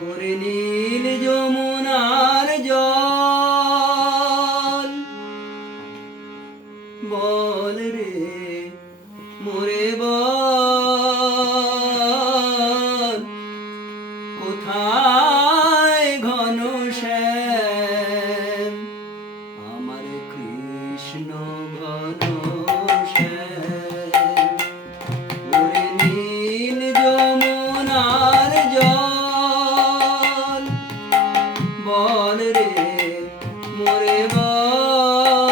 ওরে নীল যমুনার জল। বল রে মোরে বল। মন রে, মোরে মন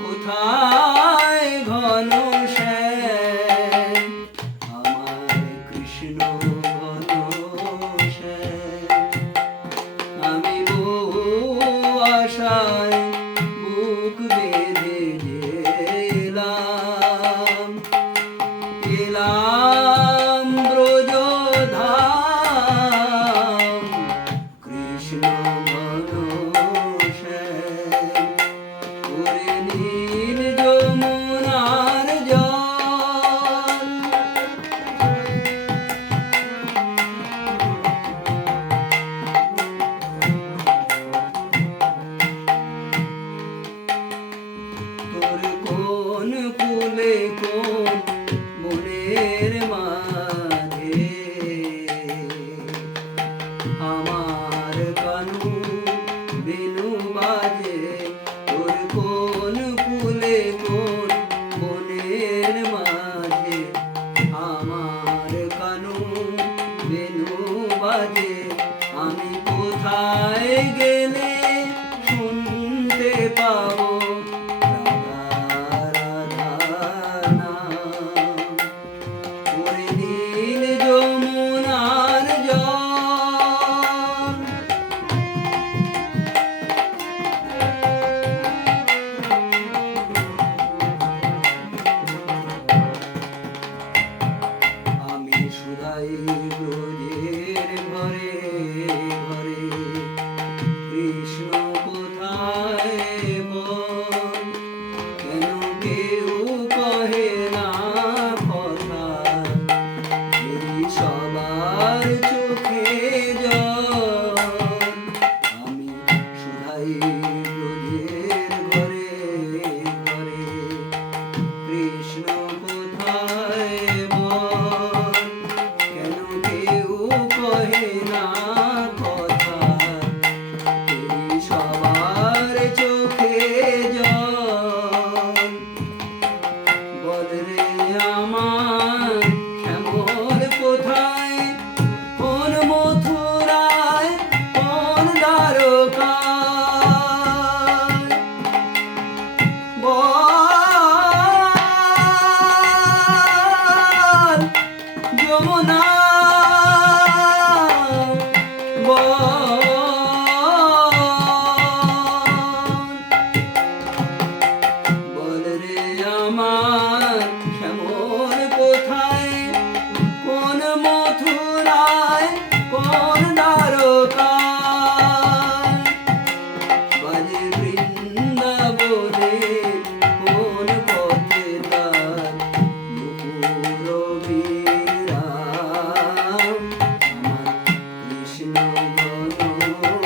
কোথায় ঘন আমার কৃষ্ণ ঘন আমি বহু আশায় বুক বেঁধে এলাম এলাম বাজে আমি কোথায় গেলে Oh, oh, oh.